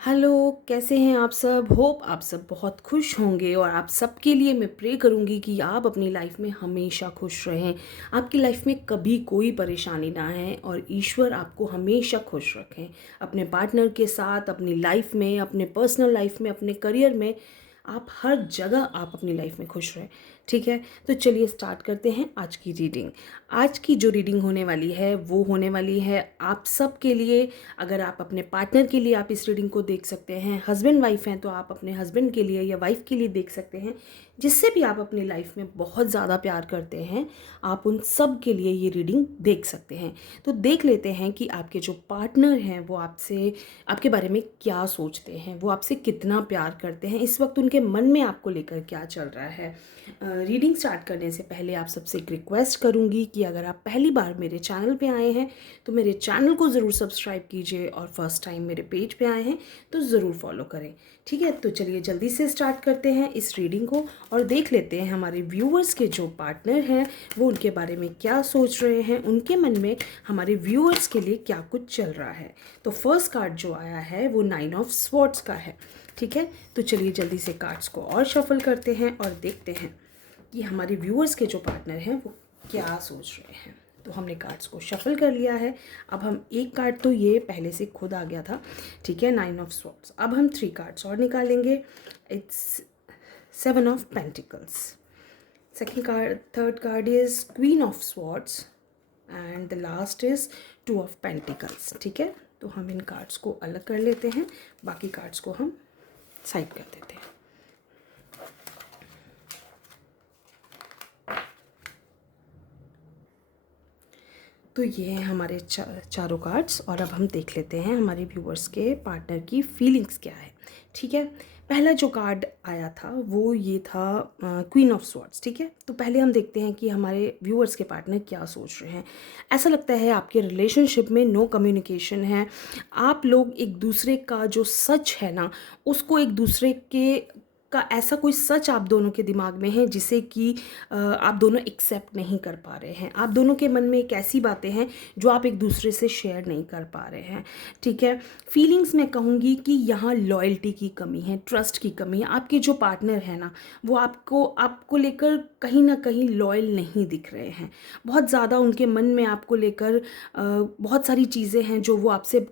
Hello, कैसे हैं आप सब? होप आप सब बहुत खुश होंगे और आप सबके लिए मैं प्रे करूँगी कि आप अपनी लाइफ में हमेशा खुश रहें। आपकी लाइफ में कभी कोई परेशानी ना आए और ईश्वर आपको हमेशा खुश रखें। अपने पार्टनर के साथ, अपनी लाइफ में, अपने पर्सनल लाइफ में, अपने करियर में, आप हर जगह आप अपनी लाइफ में खुश रहें। ठीक है, तो चलिए स्टार्ट करते हैं आज की रीडिंग। आज की जो रीडिंग होने वाली है वो होने वाली है आप सब के लिए। अगर आप अपने पार्टनर के लिए आप इस रीडिंग को देख सकते हैं, हस्बैंड वाइफ हैं तो आप अपने हस्बैंड के लिए या वाइफ के लिए देख सकते हैं, जिससे भी आप अपनी लाइफ में बहुत ज़्यादा प्यार करते हैं, आप उन सब के लिए ये रीडिंग देख सकते हैं। तो देख लेते हैं कि आपके जो पार्टनर हैं वो आपसे, आपके बारे में क्या सोचते हैं, वो आपसे कितना प्यार करते हैं, इस वक्त उनके मन में आपको लेकर क्या चल रहा है। रीडिंग स्टार्ट करने से पहले आप सबसे एक रिक्वेस्ट करूंगी कि अगर आप पहली बार मेरे चैनल पे आए हैं तो मेरे चैनल को ज़रूर सब्सक्राइब कीजिए और फर्स्ट टाइम मेरे पेज पे आए हैं तो ज़रूर फॉलो करें। ठीक है, तो चलिए जल्दी से स्टार्ट करते हैं इस रीडिंग को और देख लेते हैं हमारे व्यूअर्स के जो पार्टनर हैं वो उनके बारे में क्या सोच रहे हैं, उनके मन में हमारे व्यूअर्स के लिए क्या कुछ चल रहा है। तो फर्स्ट कार्ड जो आया है वो 9 ऑफ स्वॉर्ड्स का है। ठीक है, तो चलिए जल्दी से कार्ड्स को और शफल करते हैं और देखते हैं कि हमारे व्यूअर्स के जो पार्टनर हैं वो क्या सोच रहे हैं। तो हमने कार्ड्स को शफल कर लिया है। अब हम एक कार्ड, तो ये पहले से खुद आ गया था, ठीक है, 9 ऑफ स्वॉर्ड्स। अब हम 3 कार्ड्स और निकालेंगे। It's 7 of pentacles. Second card, third card is queen of swords and the last is 2 of pentacles. ठीक है, तो हम इन कार्ड्स को अलग कर लेते हैं, बाकी कार्ड्स को हम साइड कर देते हैं। तो ये हैं हमारे चारों कार्ड्स और अब हम देख लेते हैं हमारे व्यूअर्स के पार्टनर की फीलिंग्स क्या है। ठीक है, पहला जो कार्ड आया था वो ये था क्वीन ऑफ स्वॉर्ड्स। ठीक है, तो पहले हम देखते हैं कि हमारे व्यूअर्स के पार्टनर क्या सोच रहे हैं। ऐसा लगता है आपके रिलेशनशिप में नो कम्युनिकेशन है। आप लोग एक दूसरे का जो सच है ना, उसको एक दूसरे के का ऐसा कोई सच आप दोनों के दिमाग में है जिसे कि आप दोनों एक्सेप्ट नहीं कर पा रहे हैं। आप दोनों के मन में एक ऐसी बातें हैं जो आप एक दूसरे से शेयर नहीं कर पा रहे हैं। ठीक है, फीलिंग्स मैं कहूँगी कि यहाँ लॉयल्टी की कमी है, ट्रस्ट की कमी है। आपके जो पार्टनर है ना वो आपको आपको लेकर कहीं ना कहीं लॉयल नहीं दिख रहे हैं। बहुत ज़्यादा उनके मन में आपको लेकर बहुत सारी चीज़ें हैं जो वो आपसे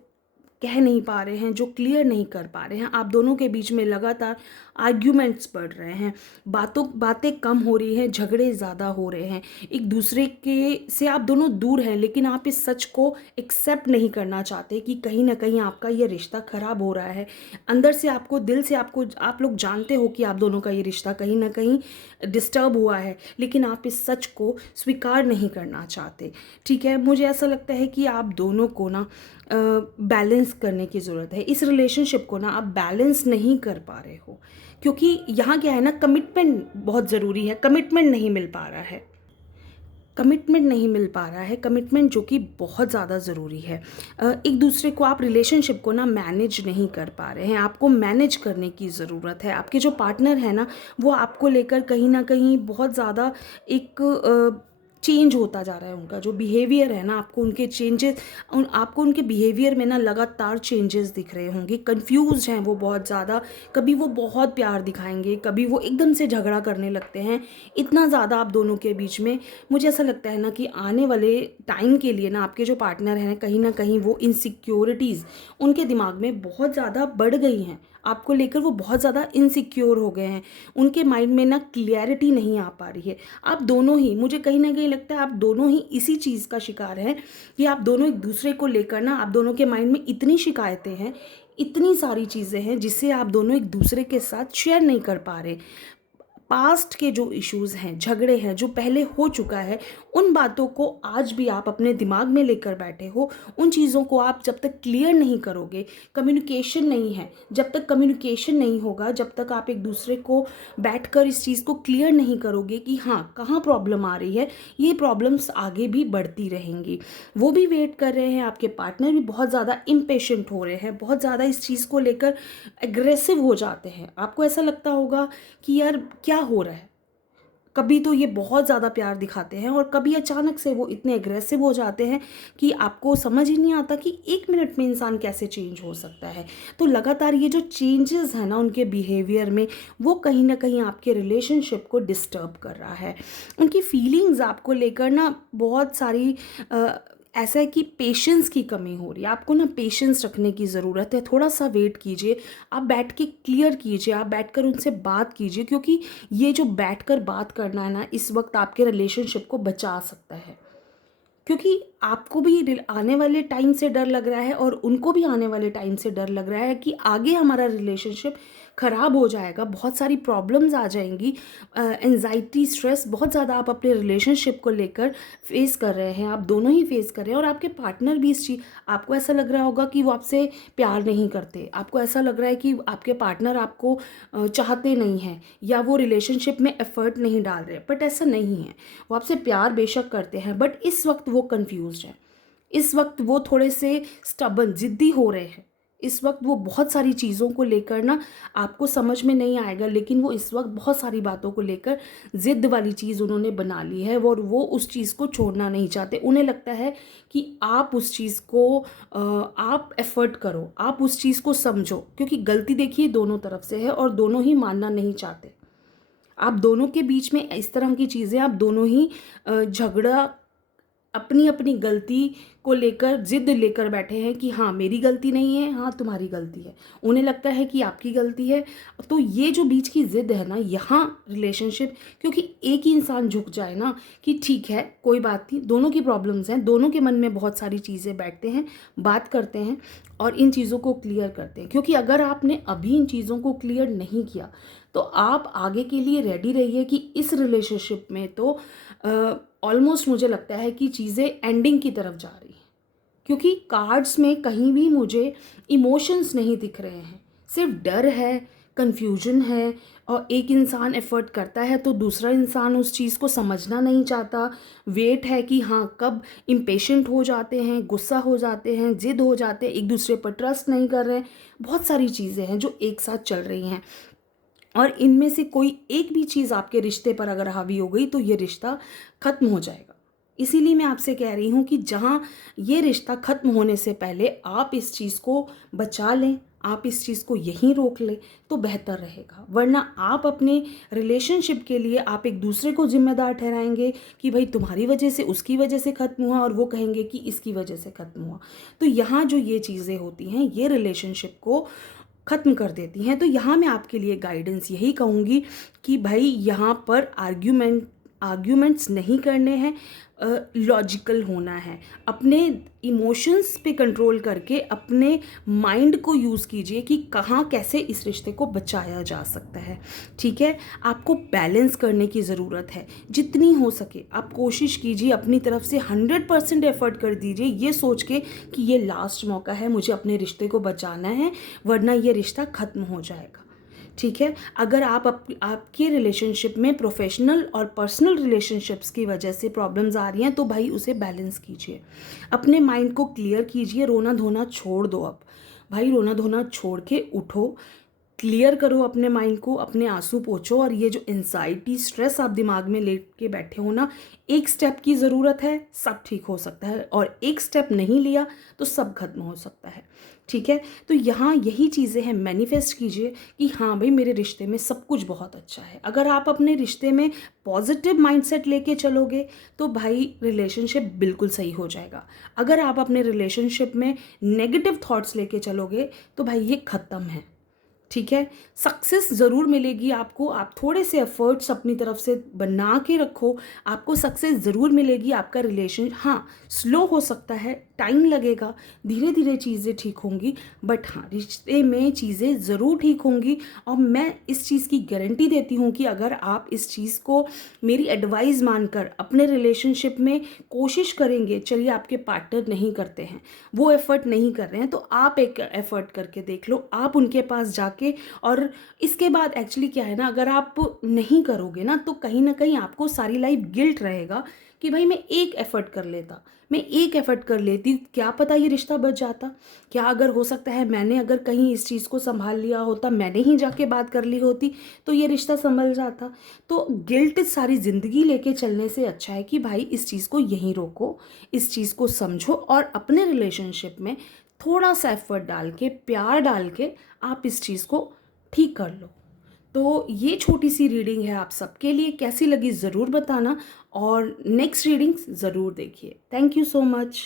कह नहीं पा रहे हैं, जो क्लियर नहीं कर पा रहे हैं। आप दोनों के बीच में लगातार आर्ग्यूमेंट्स बढ़ रहे हैं, बातें कम हो रही हैं, झगड़े ज़्यादा हो रहे हैं, एक दूसरे के से आप दोनों दूर हैं, लेकिन आप इस सच को एक्सेप्ट नहीं करना चाहते कि कहीं ना कहीं आपका ये रिश्ता ख़राब हो रहा है। अंदर से आपको, दिल से आपको, आप लोग जानते हो कि आप दोनों का ये रिश्ता कहीं ना कहीं डिस्टर्ब हुआ है, लेकिन आप इस सच को स्वीकार नहीं करना चाहते। ठीक है, मुझे ऐसा लगता है कि आप दोनों को ना बैलेंस करने की ज़रूरत है। इस रिलेशनशिप को ना आप बैलेंस नहीं कर पा रहे हो, क्योंकि यहाँ क्या है ना, कमिटमेंट बहुत ज़रूरी है। कमिटमेंट नहीं मिल पा रहा है, कमिटमेंट नहीं मिल पा रहा है, कमिटमेंट जो कि बहुत ज़्यादा ज़रूरी है। एक दूसरे को, आप रिलेशनशिप को ना मैनेज नहीं कर पा रहे हैं। आपको मैनेज करने की ज़रूरत है। आपके जो पार्टनर है ना वो आपको लेकर कहीं ना कहीं बहुत ज़्यादा एक चेंज होता जा रहा है। उनका जो बिहेवियर है ना, आपको उनके चेंजेस, आपको उनके बिहेवियर में ना लगातार चेंजेस दिख रहे होंगे। कंफ्यूज हैं वो बहुत ज़्यादा। कभी वो बहुत प्यार दिखाएंगे, कभी वो एकदम से झगड़ा करने लगते हैं। इतना ज़्यादा आप दोनों के बीच में, मुझे ऐसा लगता है ना कि आने वाले टाइम के लिए ना आपके जो पार्टनर हैं कहीं ना कहीं वो इनसिक्योरिटीज़ उनके दिमाग में बहुत ज़्यादा बढ़ गई हैं। आपको लेकर वो बहुत ज़्यादा इनसिक्योर हो गए हैं। उनके माइंड में ना क्लियरिटी नहीं आ पा रही है। आप दोनों ही, मुझे कहीं ना कहीं लगता है आप दोनों ही इसी चीज़ का शिकार हैं कि आप दोनों एक दूसरे को लेकर ना, आप दोनों के माइंड में इतनी शिकायतें हैं, इतनी सारी चीज़ें हैं जिससे आप दोनों एक दूसरे के साथ शेयर नहीं कर पा रहे। पास्ट के जो इश्यूज़ हैं, झगड़े हैं, जो पहले हो चुका है, उन बातों को आज भी आप अपने दिमाग में लेकर बैठे हो। उन चीज़ों को आप जब तक क्लियर नहीं करोगे, कम्युनिकेशन नहीं है, जब तक कम्युनिकेशन नहीं होगा, जब तक आप एक दूसरे को बैठकर इस चीज़ को क्लियर नहीं करोगे कि हाँ कहाँ प्रॉब्लम आ रही है, ये प्रॉब्लम्स आगे भी बढ़ती रहेंगी। वो भी वेट कर रहे हैं, आपके पार्टनर भी बहुत ज़्यादा इम्पेशेंट हो रहे हैं, बहुत ज़्यादा इस चीज़ को लेकर एग्रेसिव हो जाते हैं। आपको ऐसा लगता होगा कि यार क्या हो रहा है, कभी तो ये बहुत ज़्यादा प्यार दिखाते हैं और कभी अचानक से वो इतने एग्रेसिव हो जाते हैं कि आपको समझ ही नहीं आता कि 1 मिनट में इंसान कैसे चेंज हो सकता है। तो लगातार ये जो चेंजेस हैं ना उनके बिहेवियर में, वो कहीं ना कहीं आपके रिलेशनशिप को डिस्टर्ब कर रहा है। उनकी फीलिंग्स आपको लेकर ना बहुत सारी ऐसा है कि पेशेंस की कमी हो रही है। आपको ना पेशेंस रखने की ज़रूरत है, थोड़ा सा वेट कीजिए, आप बैठ के क्लियर कीजिए, आप बैठकर उनसे बात कीजिए, क्योंकि ये जो बैठकर बात करना है ना इस वक्त आपके रिलेशनशिप को बचा सकता है। क्योंकि आपको भी आने वाले टाइम से डर लग रहा है और उनको भी आने वाले टाइम से डर लग रहा है कि आगे हमारा रिलेशनशिप ख़राब हो जाएगा, बहुत सारी प्रॉब्लम्स आ जाएंगी, एंजाइटी स्ट्रेस बहुत ज़्यादा आप अपने रिलेशनशिप को लेकर फेस कर रहे हैं, आप दोनों ही फेस कर रहे हैं और आपके पार्टनर भी इस चीज़, आपको ऐसा लग रहा होगा कि वो आपसे प्यार नहीं करते, आपको ऐसा लग रहा है कि आपके पार्टनर आपको चाहते नहीं हैं या वो रिलेशनशिप में एफर्ट नहीं डाल रहे, बट ऐसा नहीं है। वो आपसे प्यार बेशक करते हैं, बट इस वक्त वो कंफ्यूज हैं, इस वक्त वो थोड़े से स्टबन जिद्दी हो रहे हैं, इस वक्त वो बहुत सारी चीज़ों को लेकर ना आपको समझ में नहीं आएगा, लेकिन वो इस वक्त बहुत सारी बातों को लेकर ज़िद्द वाली चीज़ उन्होंने बना ली है और वो उस चीज़ को छोड़ना नहीं चाहते। उन्हें लगता है कि आप उस चीज़ को आप एफर्ट करो, आप उस चीज़ को समझो, क्योंकि गलती देखिए दोनों तरफ से है और दोनों ही मानना नहीं चाहते। आप दोनों के बीच में इस तरह की चीज़ें, आप दोनों ही झगड़ा अपनी अपनी गलती को लेकर जिद लेकर बैठे हैं कि हाँ मेरी गलती नहीं है, हाँ तुम्हारी गलती है। उन्हें लगता है कि आपकी गलती है। तो ये जो बीच की जिद है ना, यहाँ रिलेशनशिप, क्योंकि एक ही इंसान झुक जाए ना कि ठीक है कोई बात नहीं, दोनों की प्रॉब्लम्स हैं, दोनों के मन में बहुत सारी चीज़ें, बैठते हैं, बात करते हैं और इन चीज़ों को क्लियर करते हैं। क्योंकि अगर आपने अभी इन चीज़ों को क्लियर नहीं किया तो आप आगे के लिए रेडी रहिए कि इस रिलेशनशिप में तो ऑलमोस्ट मुझे लगता है कि चीज़ें एंडिंग की तरफ जा रही हैं, क्योंकि कार्ड्स में कहीं भी मुझे इमोशंस नहीं दिख रहे हैं, सिर्फ डर है, कंफ्यूजन है। और एक इंसान एफर्ट करता है तो दूसरा इंसान उस चीज़ को समझना नहीं चाहता, वेट है कि हाँ कब इम्पेशेंट हो जाते हैं, गुस्सा हो जाते हैं, जिद हो जाते हैं, एक दूसरे पर ट्रस्ट नहीं कर रहे हैं। बहुत सारी चीज़ें हैं जो एक साथ चल रही हैं और इनमें से कोई एक भी चीज़ आपके रिश्ते पर अगर हावी हो गई तो ये रिश्ता ख़त्म हो जाएगा। इसीलिए मैं आपसे कह रही हूँ कि जहाँ ये रिश्ता ख़त्म होने से पहले आप इस चीज़ को बचा लें, आप इस चीज़ को यहीं रोक लें तो बेहतर रहेगा। वरना आप अपने रिलेशनशिप के लिए आप एक दूसरे को जिम्मेदार ठहराएंगे कि भाई तुम्हारी वजह से, उसकी वजह से ख़त्म हुआ, और वो कहेंगे कि इसकी वजह से ख़त्म हुआ। तो यहाँ जो ये चीज़ें होती हैं ये रिलेशनशिप को ख़त्म कर देती हैं। तो यहाँ मैं आपके लिए गाइडेंस यही कहूँगी कि भाई यहाँ पर आर्ग्यूमेंट्स नहीं करने हैं, लॉजिकल होना है, अपने इमोशंस पे कंट्रोल करके अपने माइंड को यूज़ कीजिए कि कहाँ कैसे इस रिश्ते को बचाया जा सकता है। ठीक है, आपको बैलेंस करने की ज़रूरत है, जितनी हो सके आप कोशिश कीजिए, अपनी तरफ से 100% एफर्ट कर दीजिए, ये सोच के कि ये लास्ट मौका है, मुझे अपने रिश्ते को बचाना है वरना ये रिश्ता ख़त्म हो जाएगा। ठीक है, अगर आपके रिलेशनशिप में प्रोफेशनल और पर्सनल रिलेशनशिप्स की वजह से प्रॉब्लम्स आ रही हैं तो भाई उसे बैलेंस कीजिए, अपने माइंड को क्लियर कीजिए, रोना धोना छोड़ दो। अब भाई रोना धोना छोड़ के उठो, क्लियर करो अपने माइंड को, अपने आंसू पोंछो, और ये जो एंजाइटी स्ट्रेस आप दिमाग में लेके बैठे हो ना, एक स्टेप की ज़रूरत है, सब ठीक हो सकता है, और एक स्टेप नहीं लिया तो सब खत्म हो सकता है। ठीक है, तो यहाँ यही चीज़ें हैं, मैनिफेस्ट कीजिए कि हाँ भाई मेरे रिश्ते में सब कुछ बहुत अच्छा है। अगर आप अपने रिश्ते में पॉजिटिव माइंडसेट लेके चलोगे तो भाई रिलेशनशिप बिल्कुल सही हो जाएगा। अगर आप अपने रिलेशनशिप में नेगेटिव थॉट्स लेके चलोगे तो भाई ये ख़त्म है। ठीक है, सक्सेस ज़रूर मिलेगी आपको, आप थोड़े से एफर्ट्स अपनी तरफ से बना के रखो, आपको सक्सेस ज़रूर मिलेगी। आपका रिलेशन हाँ स्लो हो सकता है, टाइम लगेगा, धीरे धीरे चीज़ें ठीक होंगी, बट हाँ रिश्ते में चीज़ें ज़रूर ठीक होंगी। और मैं इस चीज़ की गारंटी देती हूँ कि अगर आप इस चीज़ को मेरी एडवाइस मानकर अपने रिलेशनशिप में कोशिश करेंगे, चलिए आपके पार्टनर नहीं करते हैं, वो एफ़र्ट नहीं कर रहे हैं, तो आप एक एफ़र्ट करके देख लो, आप उनके पास जा के। और इसके बाद एक्चुअली क्या है ना, अगर आप नहीं करोगे ना कहीं आपको सारी लाइफ गिल्ट रहेगा कि भाई मैं एक एफ़र्ट कर लेता, मैं एक एफ़र्ट कर लेती, क्या पता ये रिश्ता बच जाता। क्या अगर हो सकता है मैंने अगर कहीं इस चीज़ को संभाल लिया होता, मैंने ही जाके बात कर ली होती तो ये रिश्ता संभल जाता। तो गिल्ट सारी ज़िंदगी लेके चलने से अच्छा है कि भाई इस चीज़ को यहीं रोको, इस चीज़ को समझो और अपने रिलेशनशिप में थोड़ा सा एफ़र्ट डाल के, प्यार डाल के आप इस चीज़ को ठीक कर लो। तो ये छोटी सी रीडिंग है आप सबके लिए, कैसी लगी ज़रूर बताना और नेक्स्ट रीडिंग्स ज़रूर देखिए। Thank you so much.